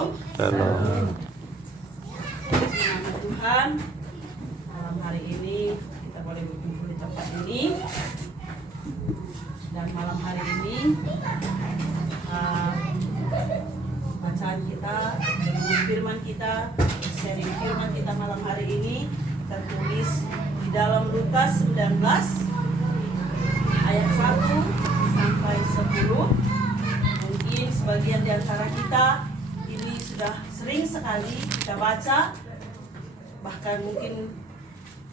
Shalom. Shalom. Nama Tuhan, malam hari ini kita boleh berkumpul di tempat ini. Dan malam hari ini bacaan kita, firman kita, sharing firman kita malam hari ini tertulis di dalam Lukas 19 ayat 1 sampai 10. Mungkin sebagian di antara kita ini sudah sering sekali kita baca, bahkan mungkin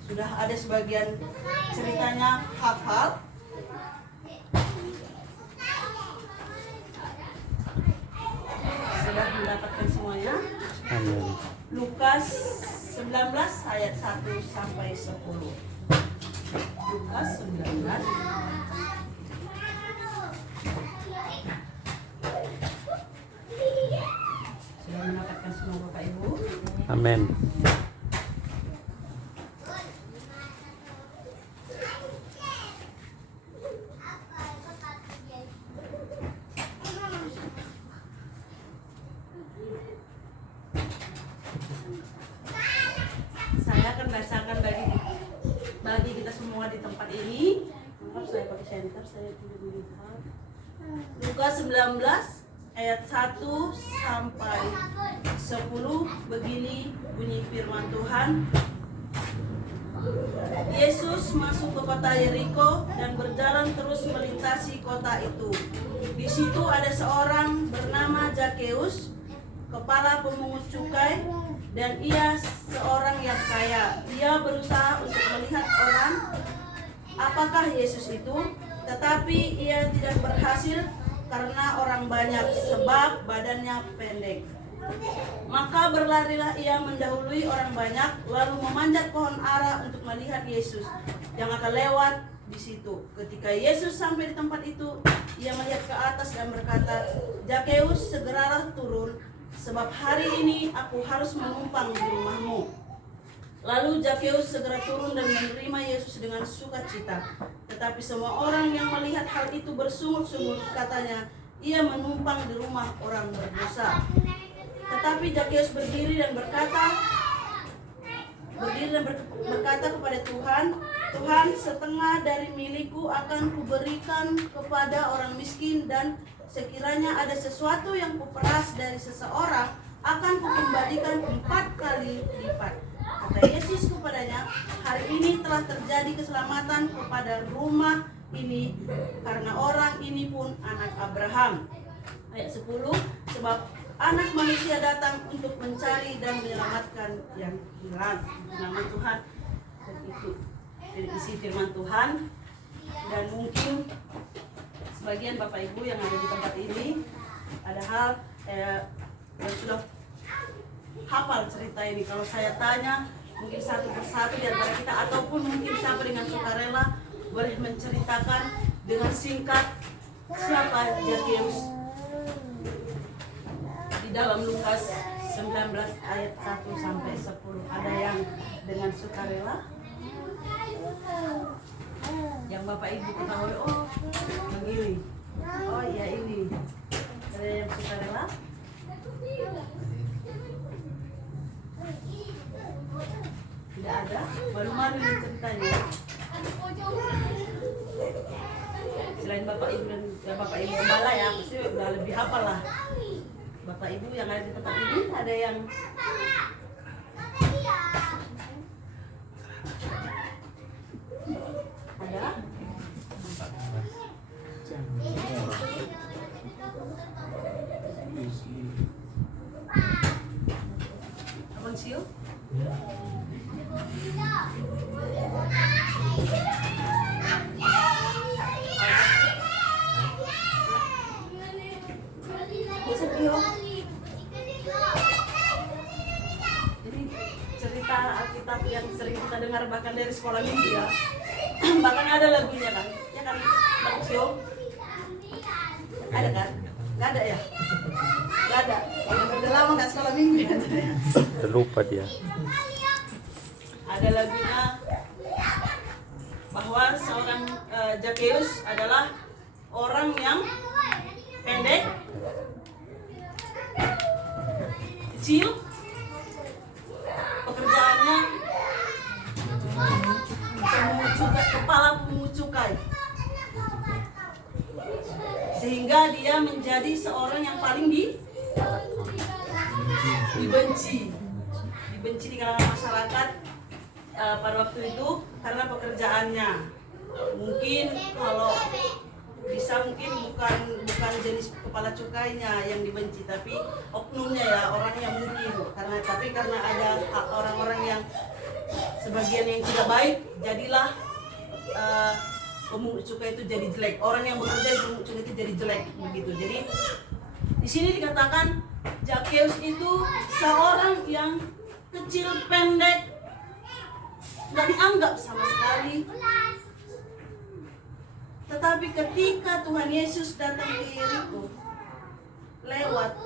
sudah ada sebagian ceritanya hafal. Sudah mendapatkan semuanya. Amin. Lukas 19 ayat 1 sampai 10. Lukas 19 sudah mendapatkan semua Bapak Ibu. Amin. Saya akan bacakan bagi kita semua di tempat ini. Maaf saya pakai center, saya tidak melihat. Lukas 19 ayat 1 sampai 10 begini bunyi firman Tuhan. Yesus masuk ke kota Yeriko dan berjalan terus melintasi kota itu. Di situ ada seorang bernama Zakeus, kepala pemungut cukai, dan ia seorang yang kaya. Ia berusaha untuk melihat orang apakah Yesus itu, tetapi ia tidak berhasil karena orang banyak, sebab badannya pendek. Maka berlarilah ia mendahului orang banyak, lalu memanjat pohon ara untuk melihat Yesus yang akan lewat di situ. Ketika Yesus sampai di tempat itu, ia melihat ke atas dan berkata, "Zakeus, segeralah turun, sebab hari ini aku harus menumpang di rumahmu." Lalu Zakeus segera turun dan menerima Yesus dengan sukacita. Tetapi semua orang yang melihat hal itu bersungut-sungut, katanya, "Ia menumpang di rumah orang berdosa." Tetapi Zakeus berdiri dan berkata kepada Tuhan, "Tuhan, setengah dari milikku akan kuberikan kepada orang miskin, dan sekiranya ada sesuatu yang kuperas dari seseorang, akan kukembalikan 4 kali lipat." Kata Yesus kepadanya, "Hari ini telah terjadi keselamatan kepada rumah ini, karena orang ini pun anak Abraham." Ayat 10, "Sebab Anak Manusia datang untuk mencari dan menyelamatkan yang hilang." Nama Tuhan. Itu isi firman Tuhan. Dan mungkin sebagian Bapak Ibu yang ada di tempat ini ada hal yang sudah hafal cerita ini. Kalau saya tanya, mungkin satu persatu di antara kita, ataupun mungkin siapa dengan sukarela boleh menceritakan dengan singkat siapa Zakeus di dalam Lukas 19 ayat 1 sampai 10. Ada yang dengan sukarela? Yang Bapak Ibu ketahui, oh begini, oh iya ini. Ada yang sukarela? Tidak ada, malu-malu ini ceritanya. Selain Bapak Ibu dan Bapak Ibu Gembala ya, pasti udah lebih hafal lah. Bapak Ibu yang ada di tempat ini, ada yang ada? Abang Sio? Jadi cerita Alkitab yang sering kita dengar bahkan dari sekolah minggu ya. Bahkan ada lagunya kan? Ya kan, Bang Sio? Ada kan? Gak ada ya? Gak ada. Udah lama gak sekolah minggu ya. Terlupa dia. Ada lagunya bahwa seorang Zakeus adalah orang yang pendek kecil, pekerjaannya kepala pemungut cukai, sehingga dia menjadi seorang yang paling dibenci di kalangan masyarakat pada waktu itu karena pekerjaannya. Mungkin kalau bisa mungkin bukan jenis kepala cukainya yang dibenci, tapi oknumnya ya, orang yang mungkin karena ada orang-orang yang sebagian yang tidak baik, jadilah pemungut cukai itu jadi jelek. Orang yang bekerja di pemungut cukai itu jadi jelek begitu. Jadi di sini dikatakan Zakeus itu seorang yang kecil, pendek, nggak dianggap sama sekali. Tetapi ketika Tuhan Yesus datang ke Yeriko lewat,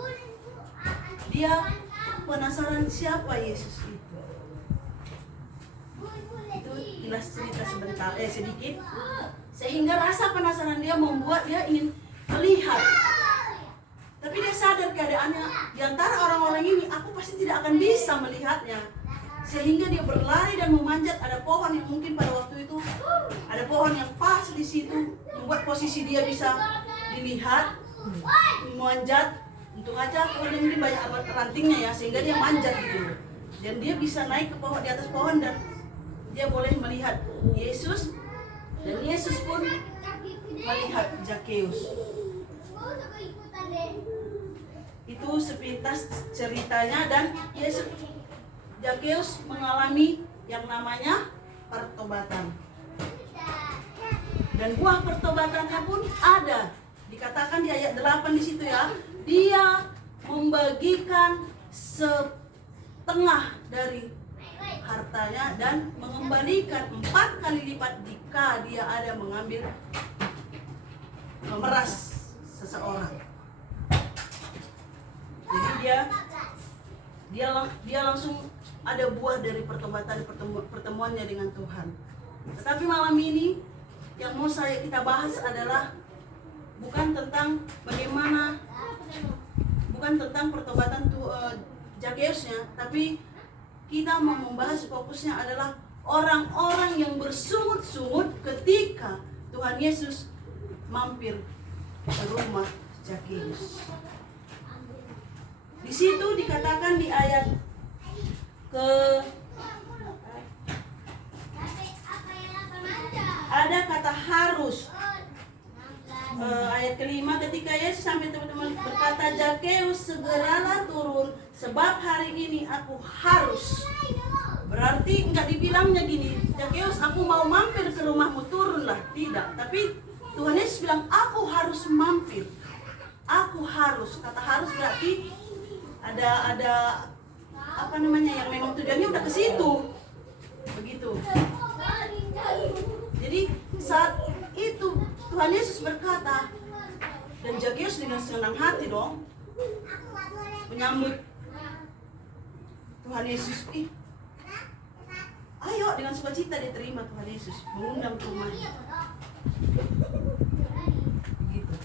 dia penasaran siapa Yesus itu. Itu jelas cerita sedikit, sehingga rasa penasaran dia membuat dia ingin melihat. Tapi dia sadar keadaannya, di antara orang-orang ini aku pasti tidak akan bisa melihatnya. Sehingga dia berlari dan memanjat. Ada pohon yang mungkin pada waktu itu ada pohon yang pas di situ, membuat posisi dia bisa dilihat, memanjat. Untung aja pohon mungkin banyak rantingnya ya, sehingga dia manjat gitu. Dan dia bisa naik ke pohon, di atas pohon, dan dia boleh melihat Yesus. Dan Yesus pun melihat Zakeus. Itu sepintas ceritanya, dan Zakeus mengalami yang namanya pertobatan. Dan buah pertobatannya pun ada. Dikatakan di ayat 8 di situ ya, dia membagikan setengah dari hartanya dan mengembalikan 4 kali lipat jika dia ada memeras seseorang. Jadi dia langsung ada buah dari pertemuannya dengan Tuhan. Tetapi malam ini yang mau kita bahas adalah bukan tentang pertobatan Zakeusnya, tapi kita mau membahas fokusnya adalah orang-orang yang bersungut-sungut ketika Tuhan Yesus mampir ke rumah Zakeus. Di situ dikatakan di ayat ada kata harus. Ayat kelima, ketika Yesus sampai teman-teman berkata, Zakeus segeralah turun, sebab hari ini aku harus. Berarti enggak dibilangnya gini, Zakeus aku mau mampir ke rumahmu, turunlah. Tidak, tapi Tuhan Yesus bilang aku harus mampir. Aku harus. Kata harus berarti ada yang memang tujuannya udah ke situ. Begitu. Jadi saat itu Tuhan Yesus berkata, dan Zakeus dengan senang hati dong menyambut Tuhan Yesus. Ayo dengan sukacita dia terima Tuhan Yesus, mengundang ke rumahnya. Begitu.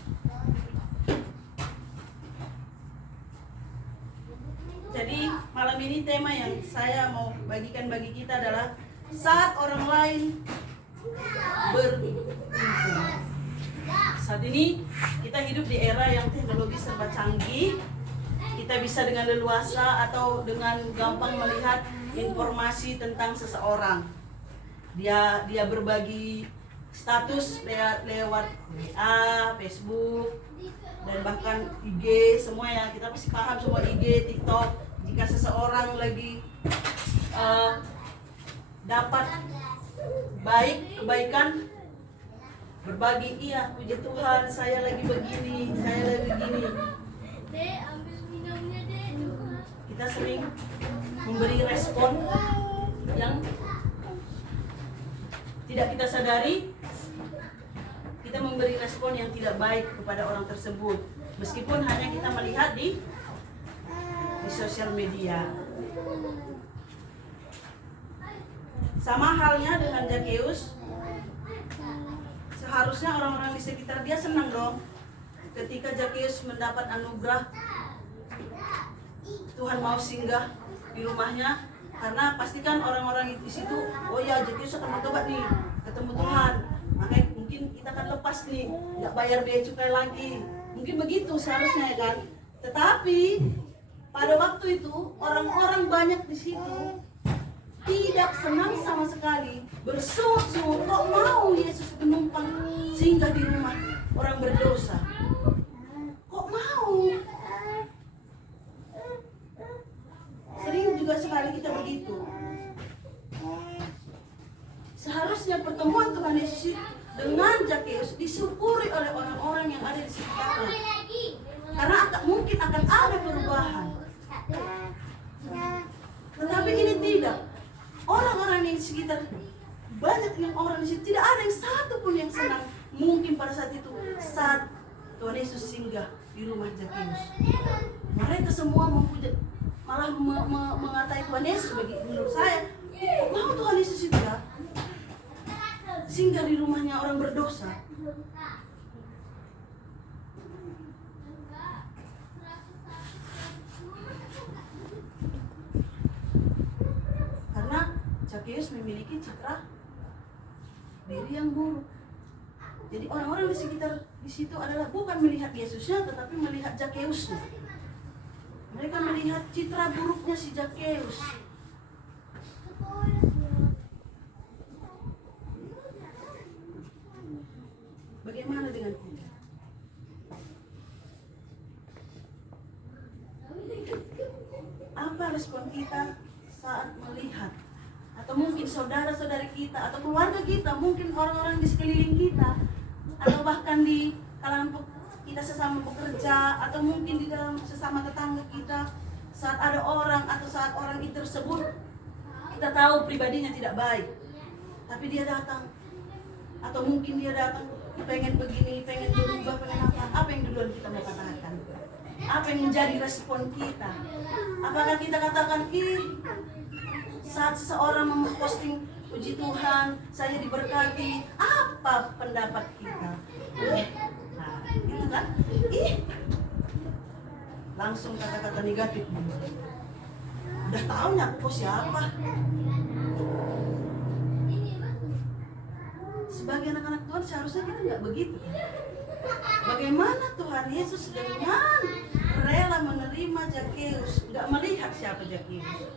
Jadi malam ini tema yang saya mau bagikan bagi kita adalah saat orang lain berkumpul. Saat ini kita hidup di era yang teknologi serba canggih. Kita bisa dengan leluasa atau dengan gampang melihat informasi tentang seseorang. Dia berbagi status lewat WA, Facebook, dan bahkan IG, semua ya, kita pasti paham semua IG, TikTok. Jika seseorang lagi dapat kebaikan, berbagi, iya puji Tuhan saya lagi begini, saya lagi begini. Kita sering memberi respon yang tidak kita sadari. Kita memberi respon yang tidak baik kepada orang tersebut, meskipun hanya kita melihat di sosial media. Sama halnya dengan Zakeus, seharusnya orang-orang di sekitar dia senang dong ketika Zakeus mendapat anugerah Tuhan mau singgah di rumahnya, karena pastikan orang-orang di situ, oh ya Zaccheus akan bertobat nih, ketemu Tuhan, makanya mungkin kita akan lepas nih, nggak bayar bea cukai lagi, mungkin begitu seharusnya ya kan. Tetapi pada waktu itu orang-orang banyak di situ tidak senang sama sekali, bersungut-sungut, kok mau Yesus menumpang singgah di rumah orang berdosa, kok mau. Sering juga sekali kita begitu. Seharusnya pertemuan Tuhan Yesus dengan Zaccheus disyukuri oleh orang-orang yang ada di sekitarnya, karena mungkin akan ada perubahan. Tetapi ini tidak. Orang-orang yang di sekitar, banyak yang orang di situ, tidak ada yang satu pun yang senang. Mungkin pada saat itu, saat Tuhan Yesus singgah di rumah Zaccheus, mereka semua memuja, malah mengatai Tuhan Yesus. Menurut saya, kok mau Tuhan Yesus itu ya singgah di rumahnya orang berdosa? Karena Zaccheus memiliki citra diri yang buruk. Jadi orang-orang di sekitar di situ adalah bukan melihat Yesusnya, tetapi melihat Zaccheusnya. Mereka melihat citra buruknya si Zaccheus. Bagaimana dengan kita? Apa respon kita saat melihat, atau mungkin saudara-saudari kita atau keluarga kita, mungkin orang-orang di sekeliling kita, atau bahkan di kalangan kita sesama pekerja, atau mungkin di dalam sesama tetangga kita, saat ada orang atau saat orang itu tersebut kita tahu pribadinya tidak baik, tapi dia datang, atau mungkin dia datang pengen begini, pengen berubah, pengen apa yang duluan kita mau katakan? Apa yang menjadi respon kita? Apakah kita katakan, saat seseorang memposting puji Tuhan, saya diberkati, apa pendapat kita? Nah, itu kan, langsung kata-kata negatif. Udah tahu aku siapa? Sebagai anak-anak Tuhan seharusnya kita nggak begitu. Bagaimana Tuhan Yesus dengan rela menerima Zaccheus, nggak melihat siapa Zaccheus.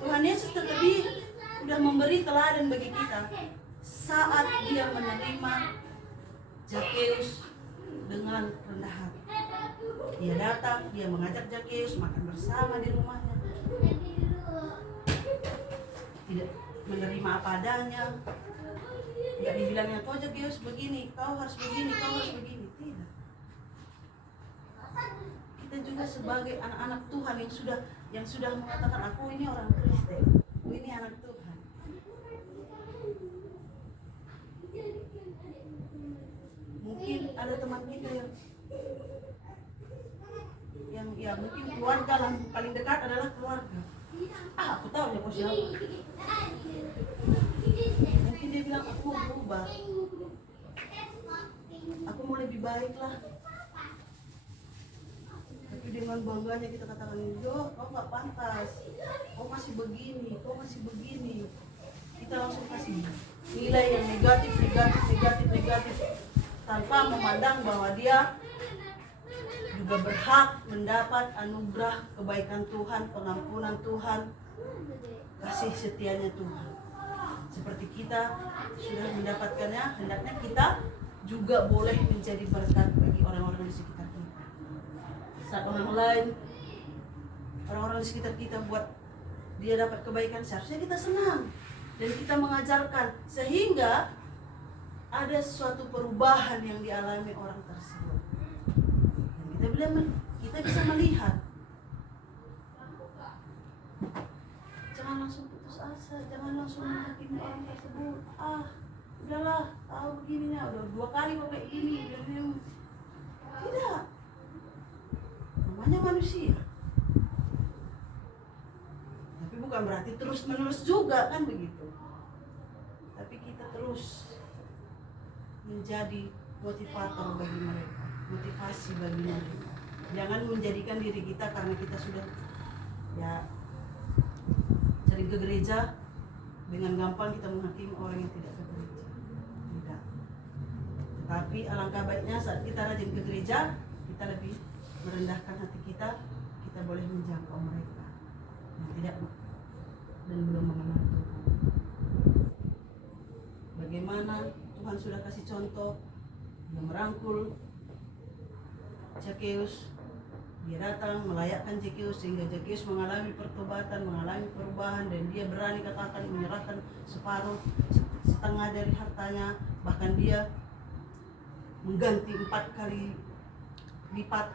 Tuhan Yesus terlebih sudah memberi teladan bagi kita saat dia menerima Zaccheus dengan rendah hati. Dia datang, dia mengajak Zaccheus makan bersama di rumahnya. Tidak menerima apa adanya. Tidak dibilangnya, kau Zaccheus begini, kau harus begini, kau harus begini. Tidak. Kita juga sebagai anak-anak Tuhan yang sudah mengatakan, aku ini orang Kristen, aku ini anak Tuhan. Mungkin ada teman kita yang ya mungkin keluarga yang paling dekat adalah keluarga. Aku tahu dia siapa. Mungkin dia bilang, aku mau berubah, aku mau lebih baik lah. Tapi dengan bangganya kita katakan, yo kau nggak pantas, kau masih begini, kau masih begini. Kita langsung kasih nilai yang negatif, tanpa memandang bahwa dia juga berhak mendapat anugerah kebaikan Tuhan, pengampunan Tuhan, kasih setianya Tuhan. Seperti kita sudah mendapatkannya, hendaknya kita juga boleh menjadi berkat bagi orang-orang di sekitar kita. Saat orang di sekitar kita buat dia dapat kebaikan, seharusnya kita senang dan kita mengajarkan sehingga ada suatu perubahan yang dialami orang tersebut. Dan kita bisa melihat. Jangan langsung putus asa, jangan langsung menghakimi orang tersebut. Udahlah, tahu begininya, udah 2 kali kok kayak gini. Tidak. Namanya manusia. Tapi bukan berarti terus-menerus juga kan begitu. Tapi kita terus menjadi motivator bagi mereka, motivasi bagi mereka. Jangan menjadikan diri kita karena kita sudah ya sering ke gereja, dengan gampang kita menghakimi orang yang tidak ke gereja. Tidak. Tetapi alangkah baiknya saat kita rajin ke gereja, kita lebih merendahkan hati kita, kita boleh menjangkau mereka yang tidak dan belum mengenal Tuhan. Bagaimana Tuhan sudah kasih contoh, dia merangkul Zakeus, dia datang melayakkan Zakeus sehingga Zakeus mengalami pertobatan, mengalami perubahan, dan dia berani katakan menyerahkan separuh, setengah dari hartanya, bahkan dia mengganti 4 kali lipat.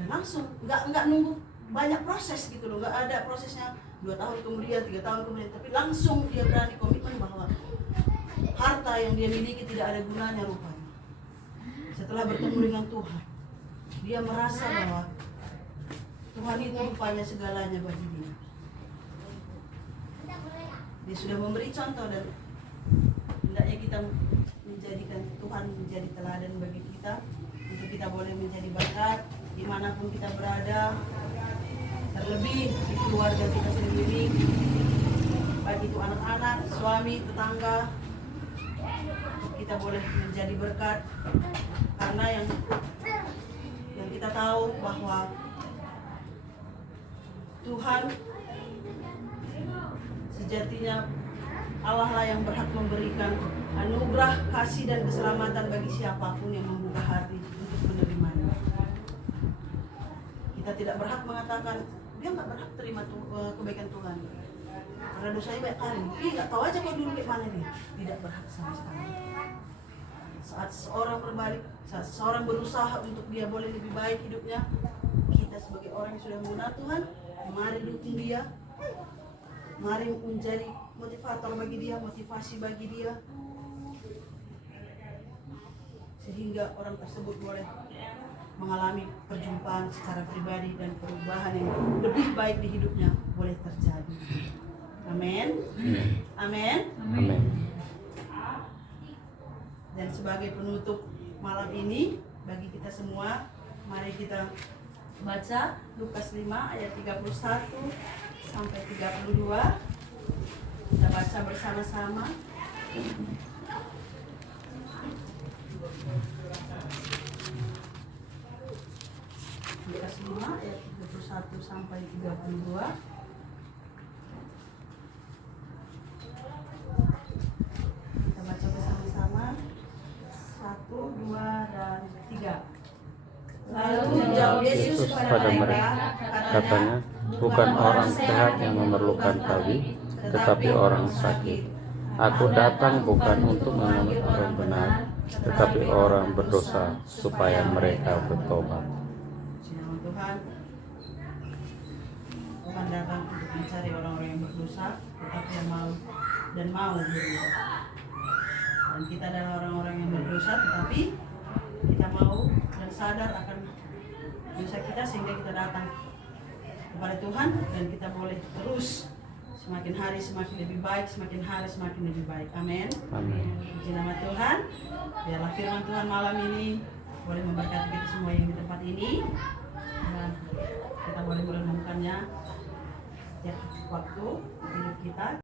Dan langsung nggak nunggu banyak proses gitu loh, nggak ada prosesnya 2 tahun kemudian, 3 tahun kemudian, tapi langsung dia berani komitmen bahwa harta yang dia miliki tidak ada gunanya rupanya. Setelah bertemu dengan Tuhan, dia merasa bahwa Tuhan itu rupanya segalanya bagi dia. Dia sudah memberi contoh, dan hendaknya kita menjadikan Tuhan menjadi teladan bagi kita, untuk kita boleh menjadi berkat dimanapun kita berada, terlebih di keluarga kita sendiri, baik itu anak-anak, suami, tetangga, kita boleh menjadi berkat. Karena yang kita tahu bahwa Tuhan sejatinya Allah lah yang berhak memberikan anugerah, kasih, dan keselamatan bagi siapapun yang membuka hati untuk menerimanya. Kita tidak berhak mengatakan dia nggak berhak terima kebaikan Tuhan karena dosanya banyak kali. Ih, nggak tahu aja kok dulu kayak mana dia. Tidak berhak sama sekali. Saat seorang berbalik, saat seseorang berusaha untuk dia boleh lebih baik hidupnya, kita sebagai orang yang sudah mengenal Tuhan, mari dukung dia, mari menjadi motivator bagi dia, motivasi bagi dia, sehingga orang tersebut boleh mengalami perjumpaan secara pribadi dan perubahan yang lebih baik di hidupnya boleh terjadi. Amin. Amin. Amin. Dan sebagai penutup malam ini bagi kita semua, mari kita baca Lukas 5 ayat 31 sampai 32. Kita baca bersama-sama. Lukas 5 ayat 31 sampai 32. Kita baca bersama-sama. 1, 2, dan 3. Lalu jawab Yesus pada mereka, Katanya, bukan orang sehat yang memerlukan tabib, tetapi orang sakit. Aku datang bukan untuk menyelamatkan orang benar, tetapi orang berdosa supaya mereka bertobat. Nama Tuhan. Tuhan datang untuk mencari orang-orang yang berdosa, tetapi yang mau berubah. Dan kita adalah orang-orang yang berdosa, tetapi kita mau dan sadar akan dosa kita sehingga kita datang kepada Tuhan, dan kita boleh terus semakin hari semakin lebih baik, semakin hari semakin lebih baik. Amin. Amin. Puji nama Tuhan. Biarlah firman Tuhan malam ini boleh memberkati kita semua yang di tempat ini, dan kita boleh merenungkannya setiap waktu hidup kita.